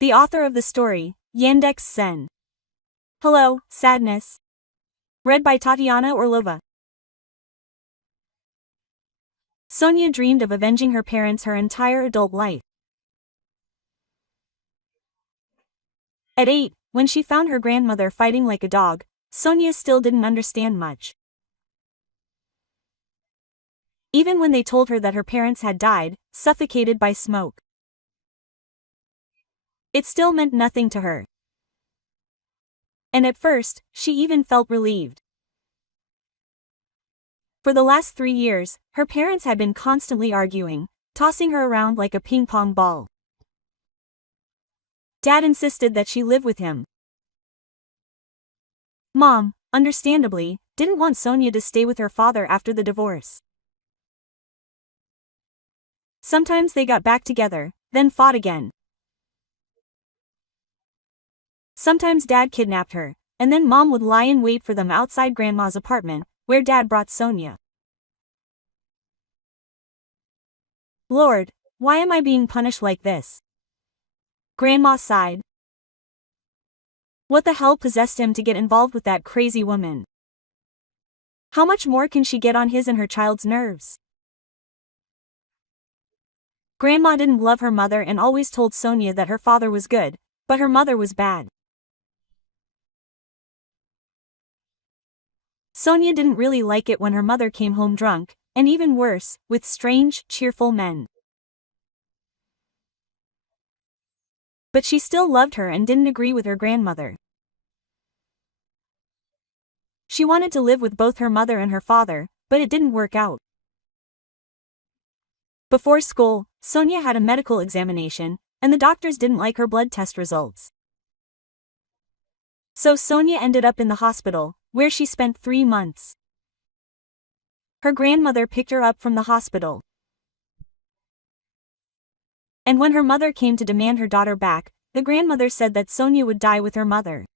The author of the story, Yandex Sen. Hello, Sadness. Read by Tatiana Orlova. Sonia dreamed of avenging her parents her entire adult life. At 8, when she found her grandmother fighting like a dog, Sonia still didn't understand much. Even when they told her that her parents had died, suffocated by smoke, it still meant nothing to her. And at first, she even felt relieved. For the last 3 years, her parents had been constantly arguing, tossing her around like a ping-pong ball. Dad insisted that she live with him. Mom, understandably, didn't want Sonia to stay with her father after the divorce. Sometimes they got back together, then fought again. Sometimes Dad kidnapped her, and then Mom would lie in wait for them outside Grandma's apartment, where Dad brought Sonia. Lord, why am I being punished like this? Grandma sighed. What the hell possessed him to get involved with that crazy woman? How much more can she get on his and her child's nerves? Grandma didn't love her mother and always told Sonia that her father was good, but her mother was bad. Sonia didn't really like it when her mother came home drunk, and even worse, with strange, cheerful men. But she still loved her and didn't agree with her grandmother. She wanted to live with both her mother and her father, but it didn't work out. Before school, Sonia had a medical examination, and the doctors didn't like her blood test results. So Sonia ended up in the hospital, where she spent 3 months. Her grandmother picked her up from the hospital. And when her mother came to demand her daughter back, the grandmother said that Sonia would die with her mother.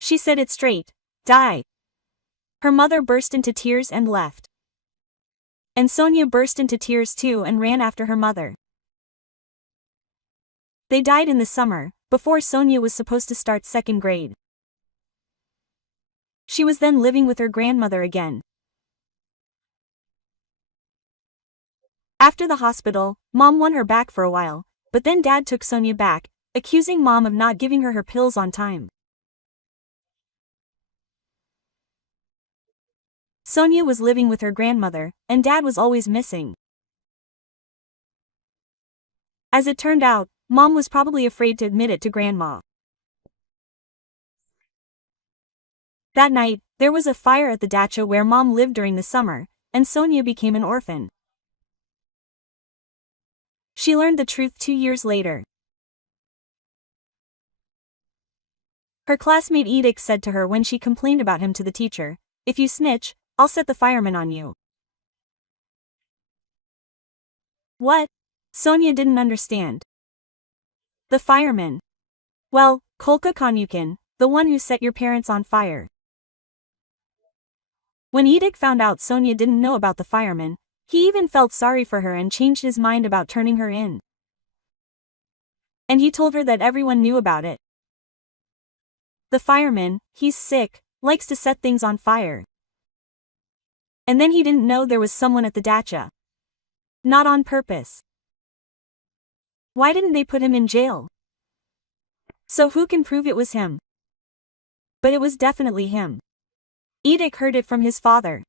She said it straight, die. Her mother burst into tears and left. And Sonia burst into tears too and ran after her mother. They died in the summer, before Sonia was supposed to start 2nd grade. She was then living with her grandmother again. After the hospital, Mom won her back for a while, but then Dad took Sonia back, accusing Mom of not giving her pills on time. Sonia was living with her grandmother, and Dad was always missing. As it turned out, Mom was probably afraid to admit it to Grandma. That night, there was a fire at the dacha where Mom lived during the summer, and Sonia became an orphan. She learned the truth 2 years later. Her classmate Edith said to her when she complained about him to the teacher, "If you snitch, I'll set the firemen on you." What? Sonia didn't understand. The fireman. Well, Kolka Konyukin, the one who set your parents on fire. When Edith found out Sonia didn't know about the fireman, he even felt sorry for her and changed his mind about turning her in. And he told her that everyone knew about it. The fireman, he's sick, likes to set things on fire. And then he didn't know there was someone at the dacha. Not on purpose. Why didn't they put him in jail? So who can prove it was him? But it was definitely him. Edith heard it from his father.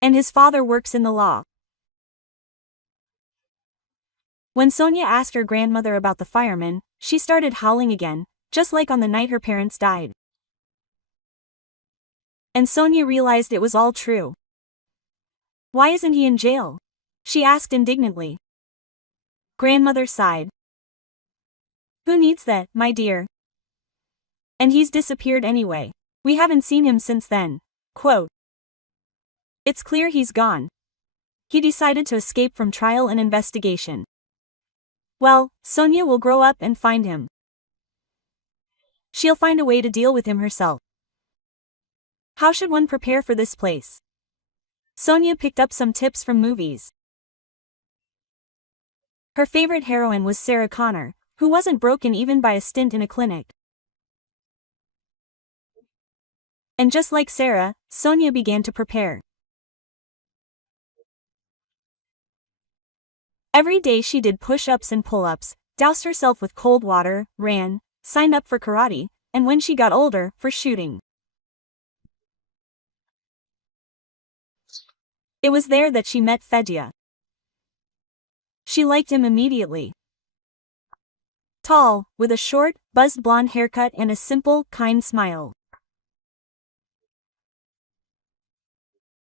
And his father works in the law. When Sonia asked her grandmother about the fireman, she started howling again, just like on the night her parents died. And Sonia realized it was all true. Why isn't he in jail? She asked indignantly. Grandmother sighed. Who needs that, my dear? And he's disappeared anyway. We haven't seen him since then. Quote. It's clear he's gone. He decided to escape from trial and investigation. Well, Sonia will grow up and find him. She'll find a way to deal with him herself. How should one prepare for this place? Sonia picked up some tips from movies. Her favorite heroine was Sarah Connor, who wasn't broken even by a stint in a clinic. And just like Sarah, Sonia began to prepare. Every day she did push-ups and pull-ups, doused herself with cold water, ran, signed up for karate, and when she got older, for shooting. It was there that she met Fedya. She liked him immediately. Tall, with a short, buzzed blonde haircut and a simple, kind smile.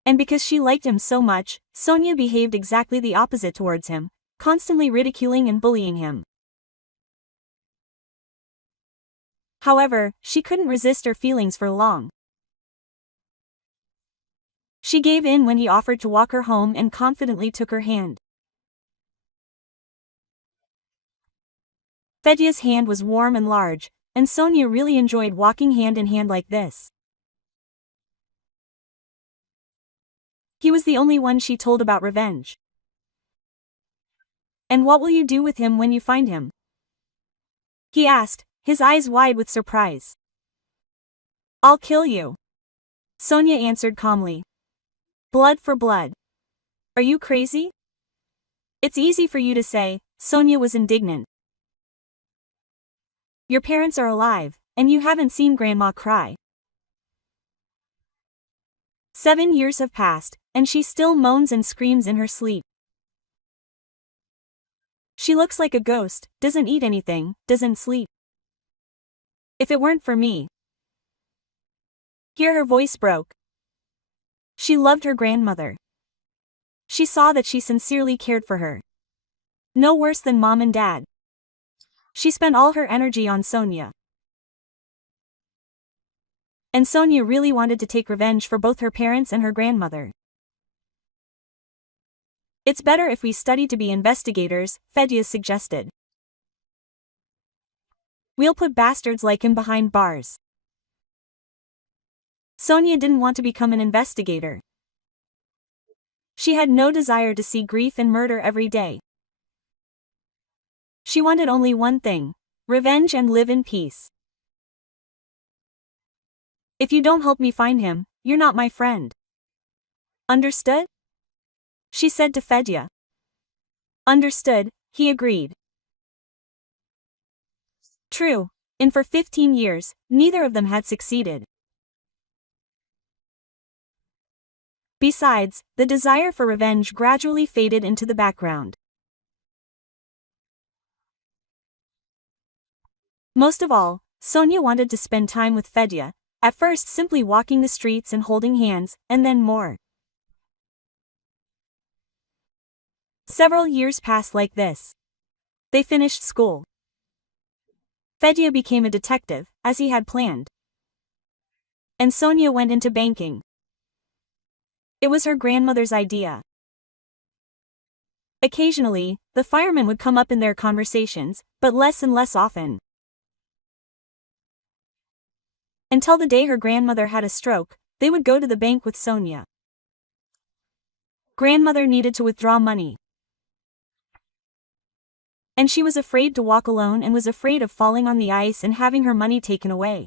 And because she liked him so much, Sonia behaved exactly the opposite towards him, constantly ridiculing and bullying him. However, she couldn't resist her feelings for long. She gave in when he offered to walk her home and confidently took her hand. Fedya's hand was warm and large, and Sonia really enjoyed walking hand in hand like this. He was the only one she told about revenge. "And what will you do with him when you find him?" he asked, his eyes wide with surprise. "I'll kill you," Sonia answered calmly. "Blood for blood. Are you crazy?" "It's easy for you to say," Sonia was indignant. "Your parents are alive, and you haven't seen Grandma cry. 7 years have passed, and she still moans and screams in her sleep. She looks like a ghost, doesn't eat anything, doesn't sleep. If it weren't for me." Here her voice broke. She loved her grandmother. She saw that she sincerely cared for her. No worse than mom and dad. She spent all her energy on Sonia. And Sonia really wanted to take revenge for both her parents and her grandmother. "It's better if we study to be investigators," Fedya suggested. "We'll put bastards like him behind bars." Sonia didn't want to become an investigator. She had no desire to see grief and murder every day. She wanted only one thing: revenge and live in peace. "If you don't help me find him, you're not my friend. Understood?" she said to Fedya. "Understood," he agreed. True, and for 15 years, neither of them had succeeded. Besides, the desire for revenge gradually faded into the background. Most of all, Sonia wanted to spend time with Fedya, at first simply walking the streets and holding hands, and then more. Several years passed like this. They finished school. Fedya became a detective, as he had planned. And Sonia went into banking. It was her grandmother's idea. Occasionally, the firemen would come up in their conversations, but less and less often. Until the day her grandmother had a stroke, they would go to the bank with Sonia. Grandmother needed to withdraw money. And she was afraid to walk alone and was afraid of falling on the ice and having her money taken away.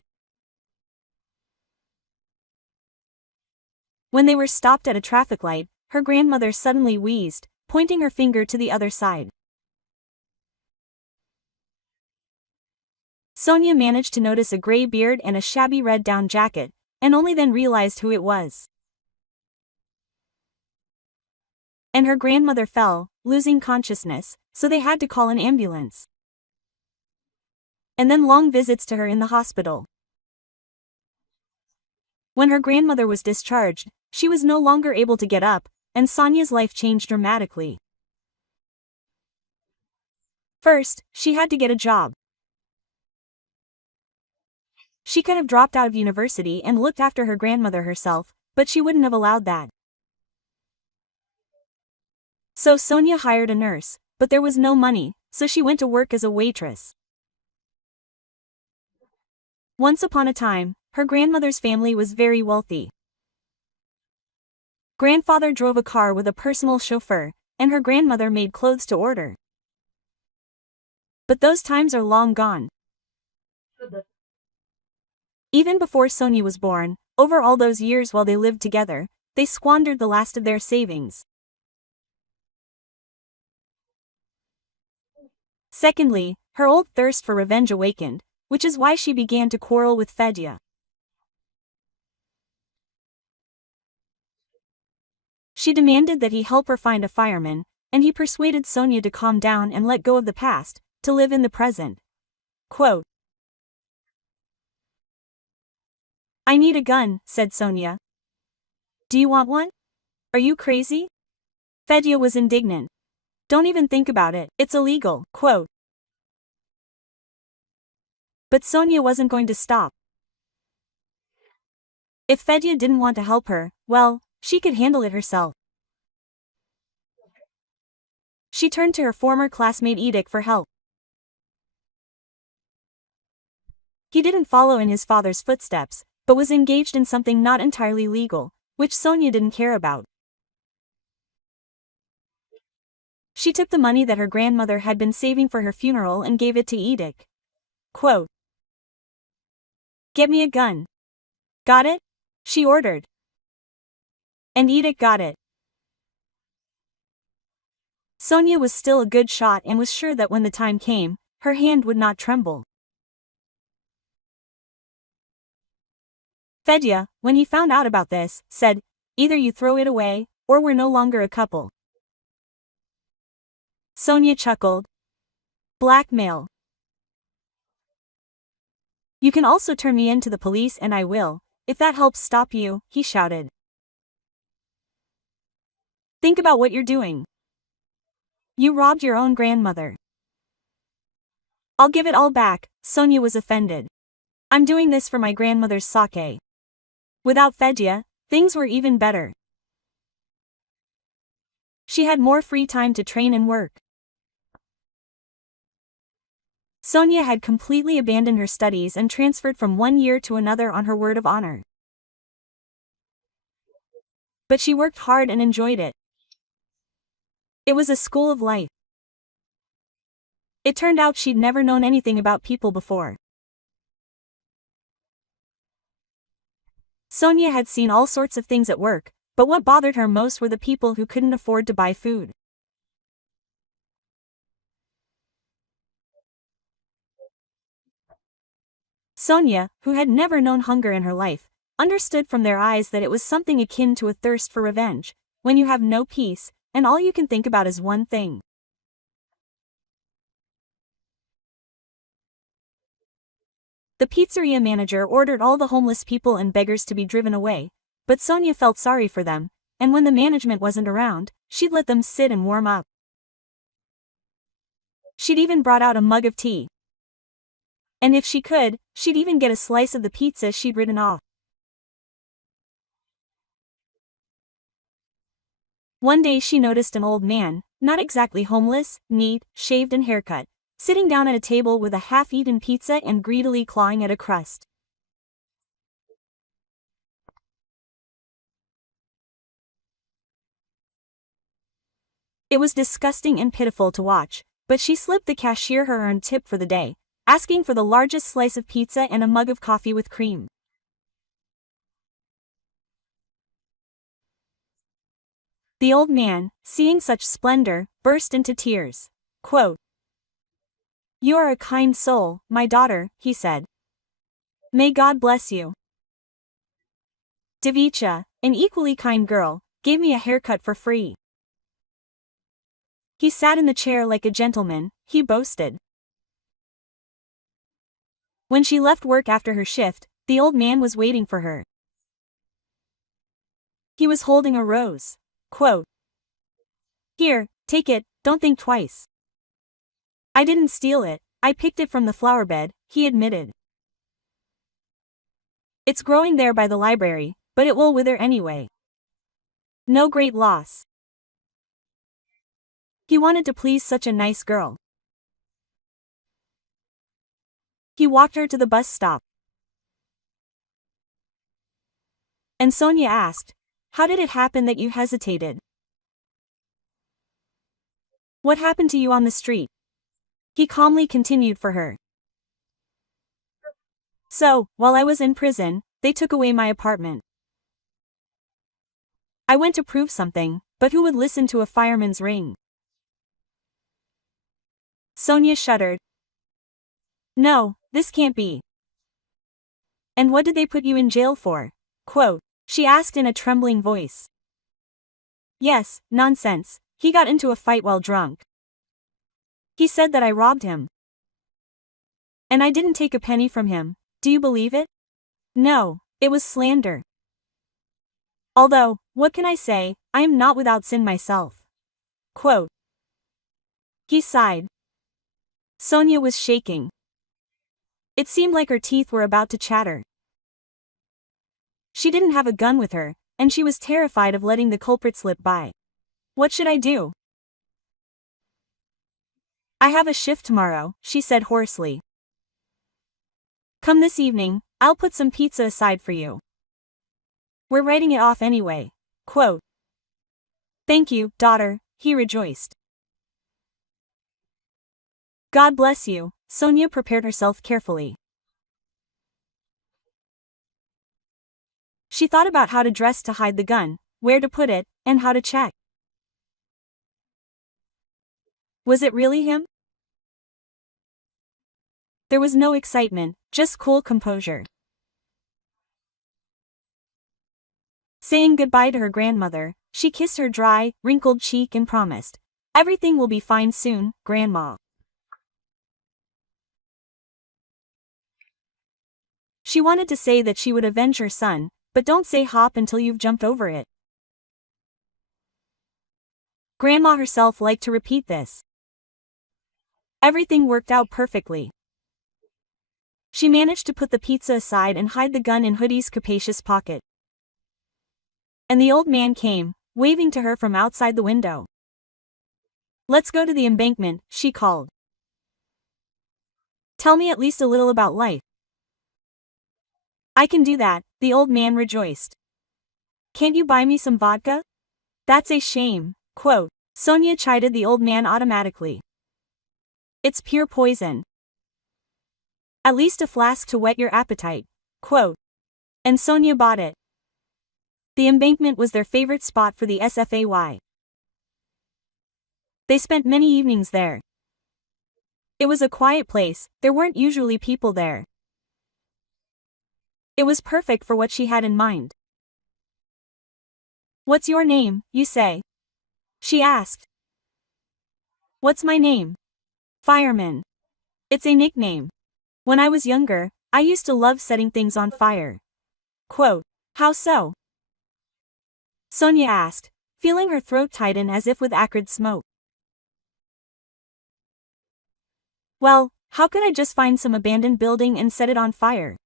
When they were stopped at a traffic light, her grandmother suddenly wheezed, pointing her finger to the other side. Sonia managed to notice a gray beard and a shabby red down jacket, and only then realized who it was. And her grandmother fell, losing consciousness, so they had to call an ambulance. And then long visits to her in the hospital. When her grandmother was discharged, she was no longer able to get up, and Sonia's life changed dramatically. First, she had to get a job. She could have dropped out of university and looked after her grandmother herself, but she wouldn't have allowed that. So Sonia hired a nurse, but there was no money, so she went to work as a waitress. Once upon a time, her grandmother's family was very wealthy. Grandfather drove a car with a personal chauffeur, and her grandmother made clothes to order. But those times are long gone. Even before Sonia was born, over all those years while they lived together, they squandered the last of their savings. Secondly, her old thirst for revenge awakened, which is why she began to quarrel with Fedya. She demanded that he help her find a fireman, and he persuaded Sonia to calm down and let go of the past, to live in the present. Quote, "I need a gun," said Sonia. "Do you want one? Are you crazy?" Fedya was indignant. "Don't even think about it, it's illegal." Quote. But Sonia wasn't going to stop. If Fedya didn't want to help her, well, she could handle it herself. She turned to her former classmate Edek for help. He didn't follow in his father's footsteps, but was engaged in something not entirely legal, which Sonia didn't care about. She took the money that her grandmother had been saving for her funeral and gave it to Edek. Quote, "Get me a gun." "Got it?" she ordered. And Edek got it. Sonia was still a good shot and was sure that when the time came, her hand would not tremble. Fedya, when he found out about this, said, "Either you throw it away, or we're no longer a couple." Sonia chuckled. Blackmail. "You can also turn me in to the police and I will, if that helps stop you," he shouted. "Think about what you're doing. You robbed your own grandmother." "I'll give it all back," Sonia was offended. "I'm doing this for my grandmother's sake." Without Fedya, things were even better. She had more free time to train and work. Sonia had completely abandoned her studies and transferred from one year to another on her word of honor. But she worked hard and enjoyed it. It was a school of life. It turned out she'd never known anything about people before. Sonia had seen all sorts of things at work, but what bothered her most were the people who couldn't afford to buy food. Sonia, who had never known hunger in her life, understood from their eyes that it was something akin to a thirst for revenge, when you have no peace, and all you can think about is one thing. The pizzeria manager ordered all the homeless people and beggars to be driven away, but Sonia felt sorry for them, and when the management wasn't around, she'd let them sit and warm up. She'd even brought out a mug of tea. And if she could, she'd even get a slice of the pizza she'd written off. One day she noticed an old man, not exactly homeless, neat, shaved and haircut, sitting down at a table with a half-eaten pizza and greedily clawing at a crust. It was disgusting and pitiful to watch, but she slipped the cashier her earned tip for the day, asking for the largest slice of pizza and a mug of coffee with cream. The old man, seeing such splendor, burst into tears. Quote, "You are a kind soul, my daughter," he said. "May God bless you." Devicha, an equally kind girl, gave me a haircut for free. He sat in the chair like a gentleman, he boasted. When she left work after her shift, the old man was waiting for her. He was holding a rose. Quote, "Here, take it, don't think twice." "I didn't steal it, I picked it from the flower bed," he admitted. "It's growing there by the library, but it will wither anyway. No great loss." He wanted to please such a nice girl. He walked her to the bus stop. And Sonia asked, "How did it happen that you hesitated? What happened to you on the street?" He calmly continued for her. So, while I was in prison, they took away my apartment. I went to prove something, but who would listen to a fireman's ring? Sonia shuddered. No, this can't be. And what did they put you in jail for? Quote, she asked in a trembling voice. Yes, nonsense, he got into a fight while drunk. He said that I robbed him. And I didn't take a penny from him, do you believe it? No, it was slander. Although, what can I say, I am not without sin myself. Quote. He sighed. Sonia was shaking. It seemed like her teeth were about to chatter. She didn't have a gun with her, and she was terrified of letting the culprit slip by. What should I do? I have a shift tomorrow, she said hoarsely. Come this evening, I'll put some pizza aside for you. We're writing it off anyway. Quote. Thank you, daughter, he rejoiced. God bless you, Sonia prepared herself carefully. She thought about how to dress to hide the gun, where to put it, and how to check. Was it really him? There was no excitement, just cool composure. Saying goodbye to her grandmother, she kissed her dry, wrinkled cheek and promised, everything will be fine soon, Grandma. She wanted to say that she would avenge her son, but don't say hop until you've jumped over it. Grandma herself liked to repeat this. Everything worked out perfectly. She managed to put the pizza aside and hide the gun in Hoodie's capacious pocket. And the old man came, waving to her from outside the window. Let's go to the embankment, she called. Tell me at least a little about life. I can do that, the old man rejoiced. Can't you buy me some vodka? That's a shame, quote. Sonia chided the old man automatically. It's pure poison. At least a flask to whet your appetite, quote. And Sonia bought it. The embankment was their favorite spot for the SFAY. They spent many evenings there. It was a quiet place, there weren't usually people there. It was perfect for what she had in mind. What's your name, you say? She asked. What's my name? Fireman. It's a nickname. When I was younger, I used to love setting things on fire. Quote. How so? Sonia asked, feeling her throat tighten as if with acrid smoke. Well, how could I just find some abandoned building and set it on fire?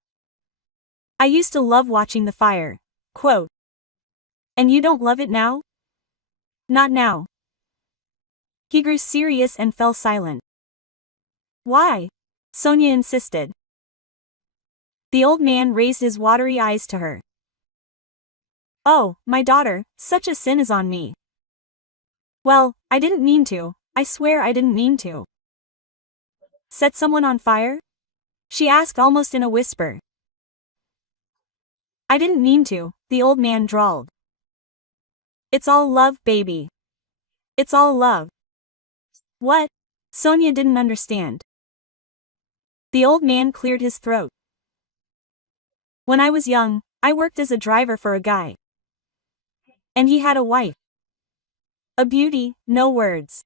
I used to love watching the fire. Quote. And you don't love it now? Not now. He grew serious and fell silent. Why? Sonia insisted. The old man raised his watery eyes to her. Oh, my daughter, such a sin is on me. Well, I didn't mean to, I swear I didn't mean to. Set someone on fire? She asked almost in a whisper. I didn't mean to, the old man drawled. It's all love, baby. It's all love. What? Sonia didn't understand. The old man cleared his throat. When I was young, I worked as a driver for a guy. And he had a wife. A beauty, no words.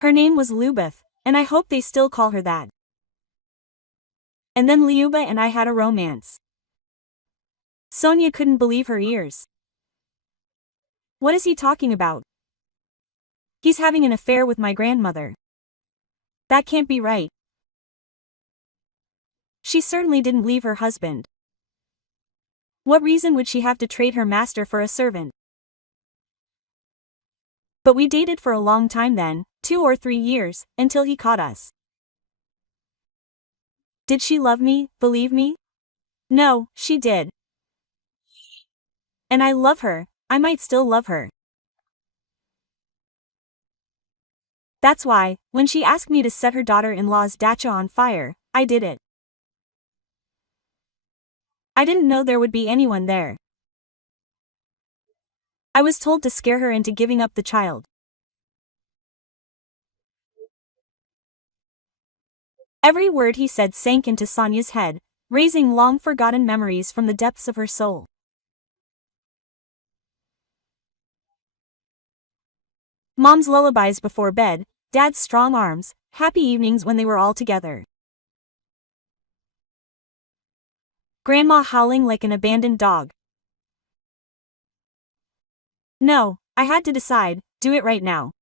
Her name was Lubeth, and I hope they still call her that. And then Liuba and I had a romance. Sonia couldn't believe her ears. What is he talking about? He's having an affair with my grandmother. That can't be right. She certainly didn't leave her husband. What reason would she have to trade her master for a servant? But we dated for a long time then, 2 or 3 years, until he caught us. Did she love me, believe me? No, she did. And I love her, I might still love her. That's why, when she asked me to set her daughter-in-law's dacha on fire, I did it. I didn't know there would be anyone there. I was told to scare her into giving up the child. Every word he said sank into Sonia's head, raising long-forgotten memories from the depths of her soul. Mom's lullabies before bed, Dad's strong arms, happy evenings when they were all together. Grandma howling like an abandoned dog. No, I had to decide, do it right now.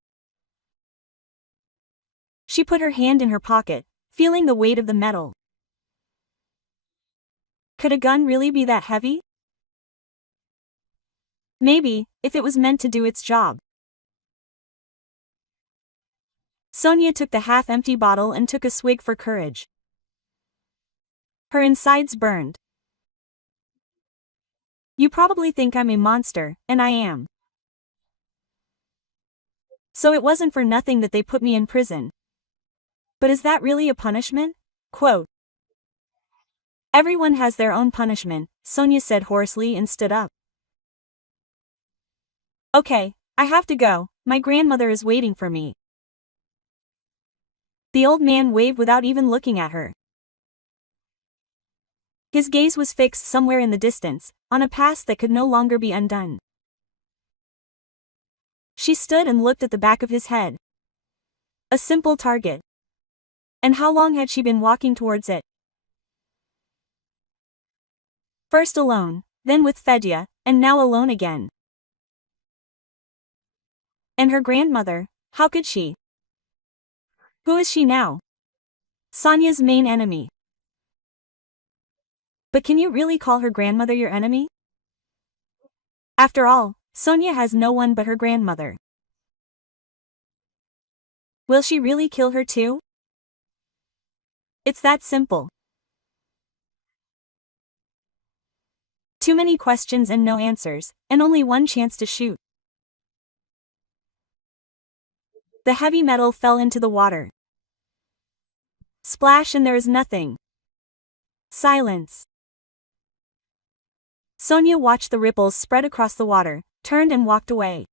She put her hand in her pocket, feeling the weight of the metal. Could a gun really be that heavy? Maybe, if it was meant to do its job. Sonia took the half-empty bottle and took a swig for courage. Her insides burned. You probably think I'm a monster, and I am. So it wasn't for nothing that they put me in prison. But is that really a punishment? Quote. Everyone has their own punishment, Sonia said hoarsely and stood up. Okay, I have to go, my grandmother is waiting for me. The old man waved without even looking at her. His gaze was fixed somewhere in the distance, on a past that could no longer be undone. She stood and looked at the back of his head. A simple target. And how long had she been walking towards it? First alone, then with Fedya, and now alone again. And her grandmother, how could she? Who is she now? Sonia's main enemy. But can you really call her grandmother your enemy? After all, Sonia has no one but her grandmother. Will she really kill her too? It's that simple. Too many questions and no answers, and only one chance to shoot. The heavy metal fell into the water. Splash, and there is nothing. Silence. Sonia watched the ripples spread across the water, turned and walked away.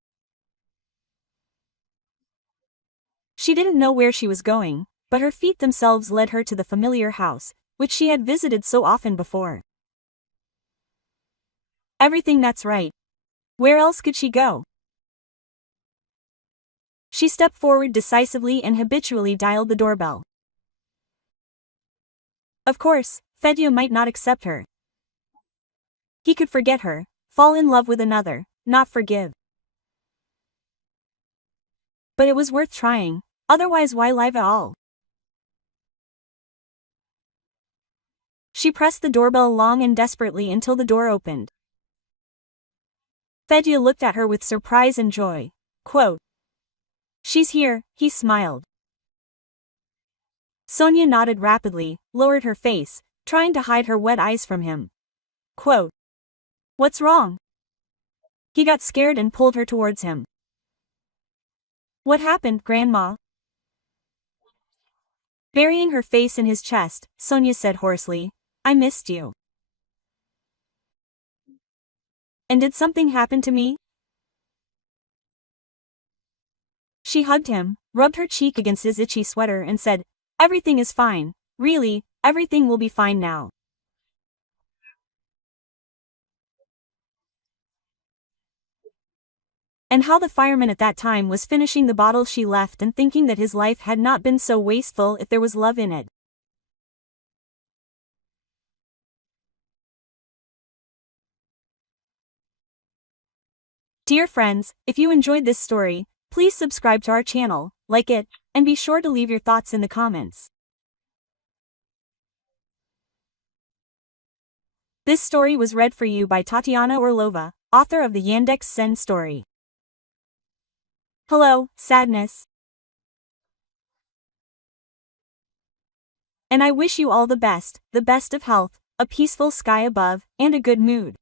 She didn't know where she was going, but her feet themselves led her to the familiar house, which she had visited so often before. Everything, that's right. Where else could she go? She stepped forward decisively and habitually dialed the doorbell. Of course, Fedya might not accept her. He could forget her, fall in love with another, not forgive. But it was worth trying, otherwise why live at all? She pressed the doorbell long and desperately until the door opened. Fedya looked at her with surprise and joy. Quote. She's here, he smiled. Sonia nodded rapidly, lowered her face, trying to hide her wet eyes from him. Quote. What's wrong? He got scared and pulled her towards him. What happened, Grandma? Burying her face in his chest, Sonia said hoarsely, I missed you. And did something happen to me? She hugged him, rubbed her cheek against his itchy sweater and said, Everything is fine, really, everything will be fine now. And how the fireman at that time was finishing the bottle she left and thinking that his life had not been so wasteful if there was love in it. Dear friends, if you enjoyed this story, please subscribe to our channel, like it, and be sure to leave your thoughts in the comments. This story was read for you by Tatiana Orlova, author of the Yandex Send story. Hello, sadness. And I wish you all the best of health, a peaceful sky above, and a good mood.